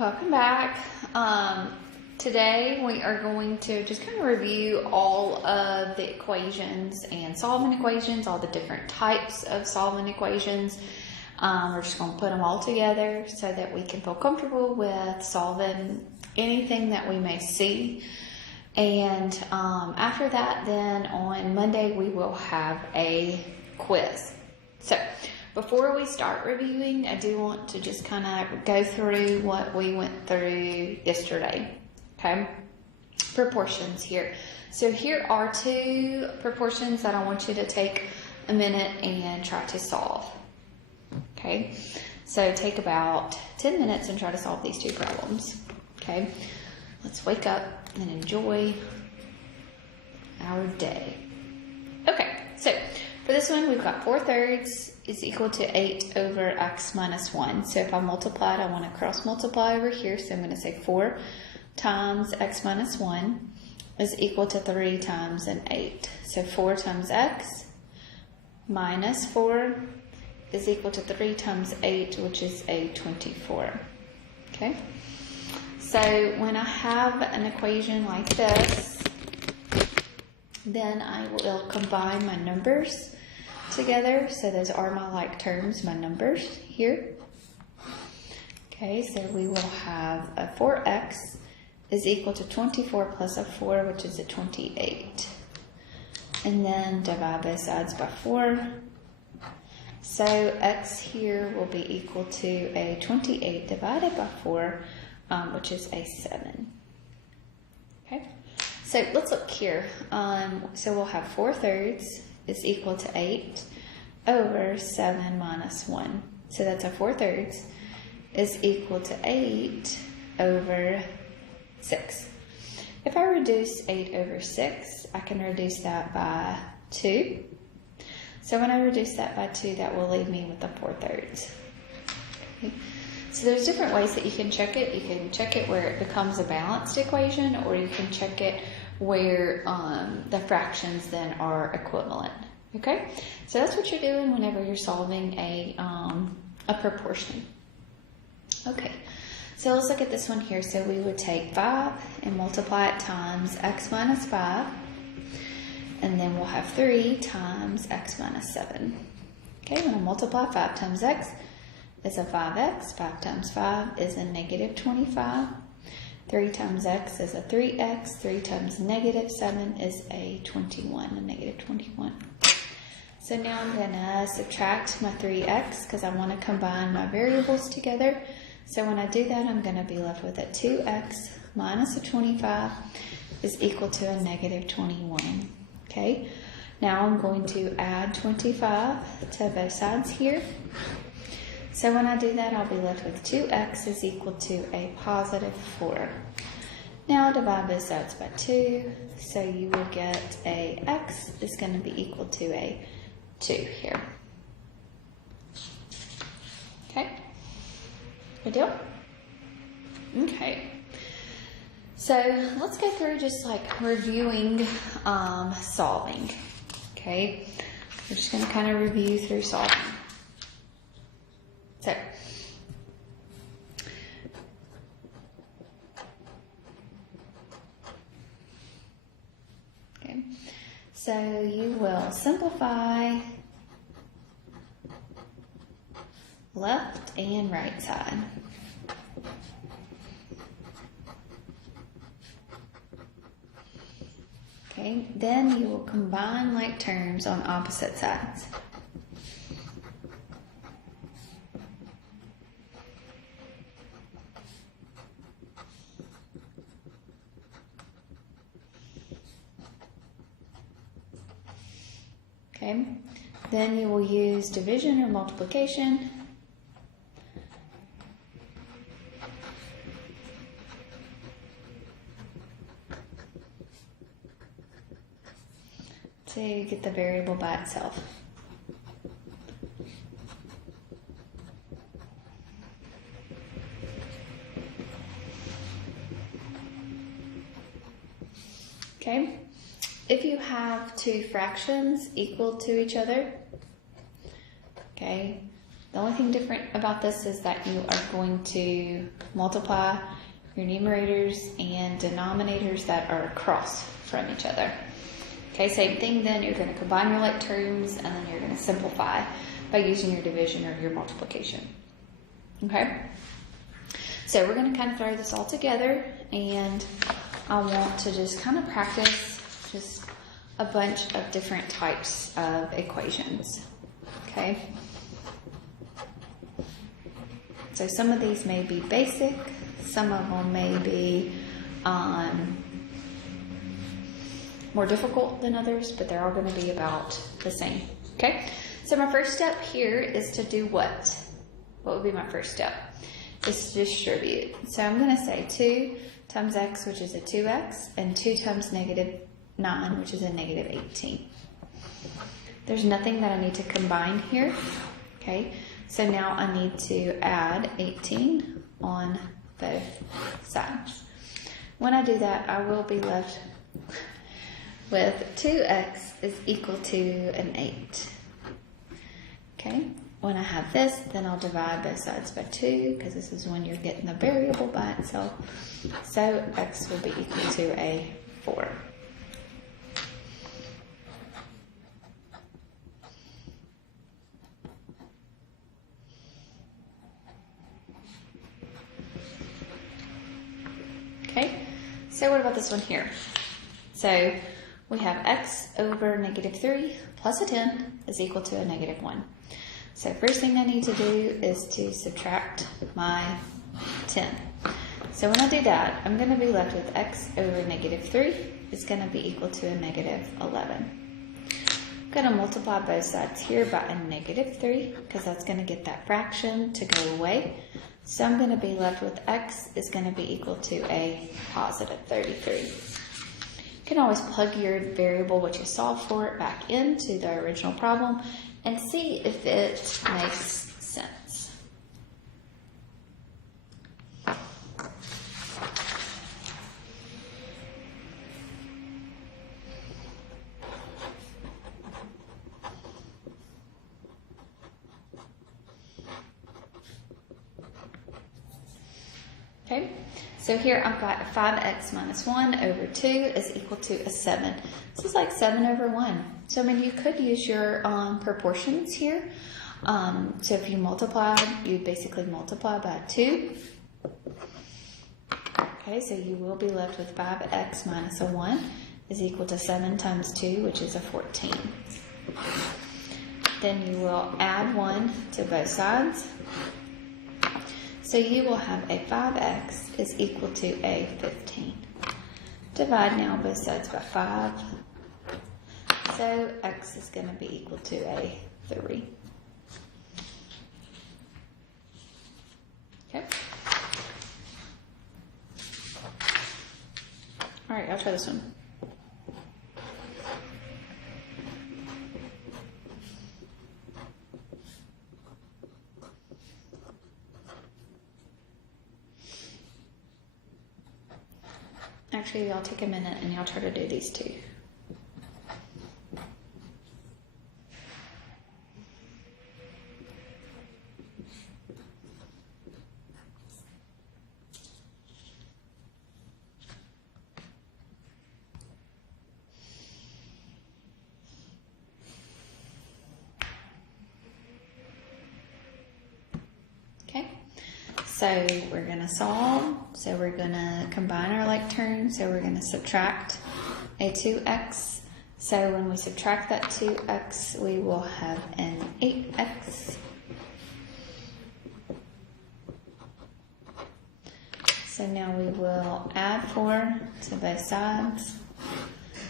Welcome back. Today we are going to just kind of review all of the equations and solving equations, all the different types of solving equations. We're just going to put them all together so that we can feel comfortable with solving anything that we may see. And after that, then on Monday, we will have a quiz. So before we start reviewing, I do want to just kind of go through what we went through yesterday. Okay, proportions here. So here are two proportions that I want you to take a minute and try to solve. Okay, so take about 10 minutes and try to solve these two problems. Okay, let's wake up and enjoy our day. Okay, so for this one, we've got 4/3 is equal to 8 over x minus 1. So if I multiply it, I want to cross multiply over here. So I'm going to say 4 times x minus 1 is equal to 3 times an 8. So 4 times x minus 4 is equal to 3 times 8, which is a 24. Okay? So when I have an equation like this, then I will combine my numbers together. So those are my like terms, my numbers here. Okay, so we will have a 4x is equal to 24 plus a 4, which is a 28. And then divide both sides by 4. So x here will be equal to a 28 divided by 4, which is a 7. Okay, so let's look here. So we'll have 4/3 is equal to 8 over 7 minus 1. So that's a 4/3 is equal to 8 over 6. If I reduce 8 over 6, I can reduce that by 2. So when I reduce that by 2, that will leave me with the 4/3. Okay. So there's different ways that you can check it. You can check it where it becomes a balanced equation, or you can check it where the fractions then are equivalent. Okay, so that's what you're doing whenever you're solving a proportion. Okay, so let's look at this one here. So we would take 5 and multiply it times x minus 5, and then we'll have 3 times x minus 7. Okay, when I multiply 5 times x, it's a 5x. 5 times 5 is a negative 25. 3 times x is a 3x. 3 times negative 7 is a 21, a negative 21. So now I'm going to subtract my 3x because I want to combine my variables together. So when I do that, I'm going to be left with a 2x minus a 25 is equal to a negative 21. Okay, now I'm going to add 25 to both sides here. So when I do that, I'll be left with 2x is equal to a positive 4. Now divide both sides by 2, so you will get a x is going to be equal to a 2 here. Okay, good deal? Okay, so let's go through just like reviewing solving. Okay, we're just going to kind of review through solving. So, okay, so you will simplify left and right side. Okay, then you will combine like terms on opposite sides. Okay, then you will use division or multiplication. To get the variable by itself. Okay. If you have two fractions equal to each other, okay, The only thing different about this is that you are going to multiply your numerators and denominators that are across from each other. Okay, same thing then, you're going to combine your like terms and then you're going to simplify by using your division or your multiplication. Okay, so we're going to kind of throw this all together, and I want to just kind of practice just a bunch of different types of equations. Okay, so some of these may be basic, some of them may be more difficult than others, but they're all going to be about the same. Okay, so my first step here is to do what? What would be my first step? Is to distribute. So I'm going to say 2 times x, which is a 2x, and 2 times negative 9, which is a negative 18. There's nothing that I need to combine here. Okay, so now I need to add 18 on both sides. When I do that, I will be left with 2x is equal to an 8. Okay, when I have this, then I'll divide both sides by 2, because this is when you're getting the variable by itself. So x will be equal to a 4. Okay, so what about this one here? So we have x over negative 3 plus a 10 is equal to a negative 1. So first thing I need to do is to subtract my 10. So when I do that, I'm going to be left with x over negative 3 is going to be equal to a negative 11. I'm going to multiply both sides here by a negative 3, because that's going to get that fraction to go away. So I'm going to be left with x is going to be equal to a positive 33. You can always plug your variable, what you solved for it, back into the original problem and see if it makes sense. Okay, so here I've got 5x minus 1 over 2 is equal to a 7. This is like 7 over 1. So, I mean, you could use your proportions here. So if you multiply, you basically multiply by 2. Okay, so you will be left with 5x minus a 1 is equal to 7 times 2, which is a 14. Then you will add 1 to both sides. So you will have a 5x is equal to a 15. Divide now both sides by 5. So x is going to be equal to a 3. Okay. All right, I'll try this one. Actually, y'all take a minute and y'all try to do these two. So we're going to solve, so we're going to combine our like terms, so we're going to subtract a 2x. So when we subtract that 2x, we will have an 8x. So now we will add 4 to both sides.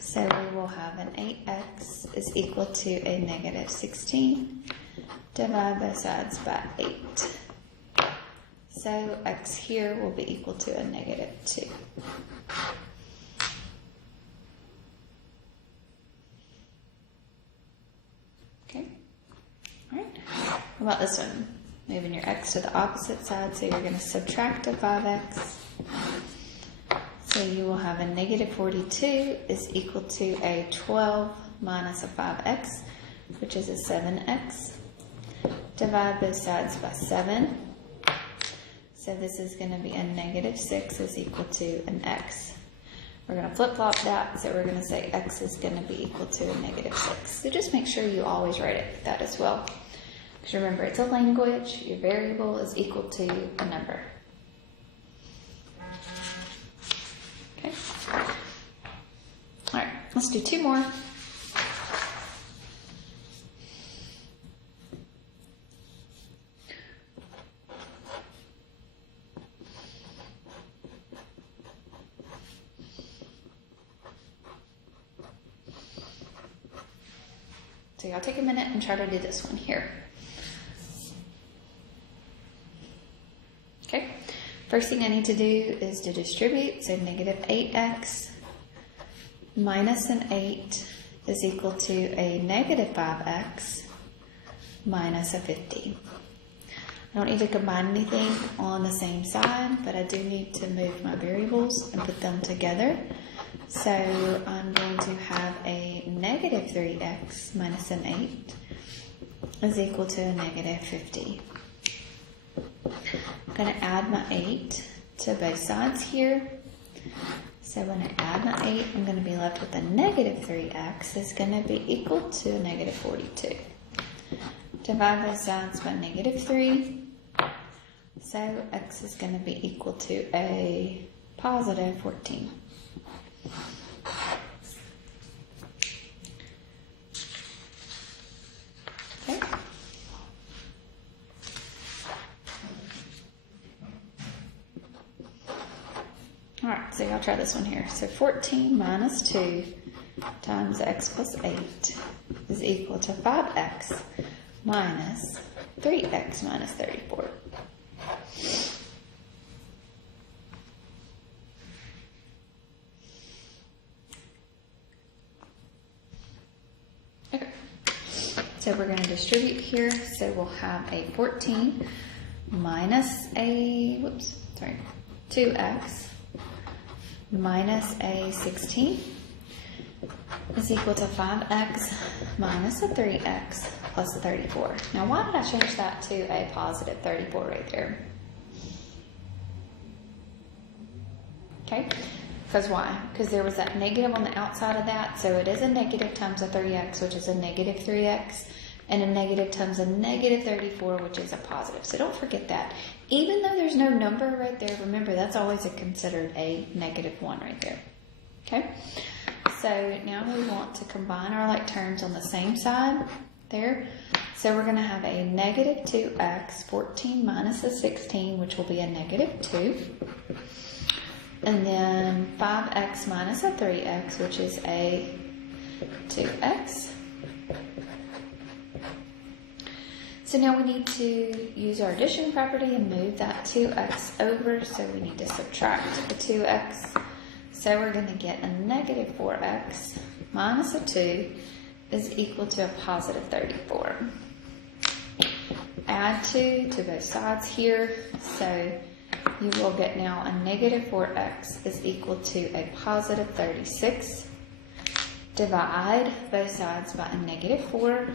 So we will have an 8x is equal to a negative 16. Divide both sides by 8. So x here will be equal to a negative 2. Okay. All right. How about this one? Moving your x to the opposite side, so you're going to subtract a 5x. So you will have a negative 42 is equal to a 12 minus a 5x, which is a 7x. Divide both sides by 7. So this is going to be a negative 6 is equal to an x. We're going to flip-flop that, so we're going to say x is going to be equal to a negative 6. So just make sure you always write it like that as well. Because remember, it's a language. Your variable is equal to a number. Okay. All right, let's do 2 more. So y'all take a minute and try to do this one here. Okay, first thing I need to do is to distribute. So negative 8x minus an 8 is equal to a negative 5x minus a 50. I don't need to combine anything on the same side, but I do need to move my variables and put them together. So I'm going to have a negative 3x minus an 8 is equal to a negative 50. I'm going to add my 8 to both sides here. So when I add my 8, I'm going to be left with a negative 3x is going to be equal to a negative 42. Divide both sides by negative 3. So x is going to be equal to a positive 14. Okay. All right, so y'all try this one here. So 14 minus 2 times x plus 8 is equal to 5x minus 3x minus 34. Okay, so we're going to distribute here. So we'll have a 14 minus a, 2x minus a 16 is equal to 5x minus a 3x plus a 34. Now, why did I change that to a positive 34 right there? Okay, because why? Because there was that negative on the outside of that, so it is a negative times a 3x, which is a negative 3x, and a negative times a negative 34, which is a positive. So don't forget that. Even though there's no number right there, remember that's always considered a negative 1 right there. Okay, so now we want to combine our like terms on the same side there. So we're going to have a negative 2x, 14 minus a 16, which will be a negative 2. And then 5x minus a 3x, which is a 2x. So now we need to use our addition property and move that 2x over. So we need to subtract the 2x. So we're going to get a negative 4x minus a 2 is equal to a positive 34. Add 2 to both sides here. So you will get now a negative 4x is equal to a positive 36. Divide both sides by a negative 4.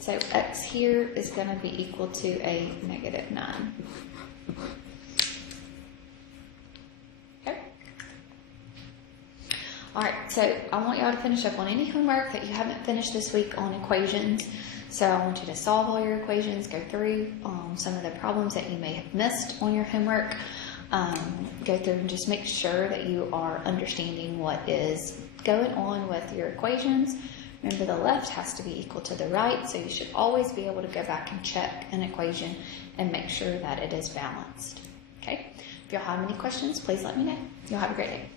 So x here is going to be equal to a negative 9. Okay. All right, so I want y'all to finish up on any homework that you haven't finished this week on equations. So I want you to solve all your equations, go through some of the problems that you may have missed on your homework. Go through and just make sure that you are understanding what is going on with your equations. Remember, the left has to be equal to the right, so you should always be able to go back and check an equation and make sure that it is balanced. Okay? If y'all have any questions, please let me know. Y'all have a great day.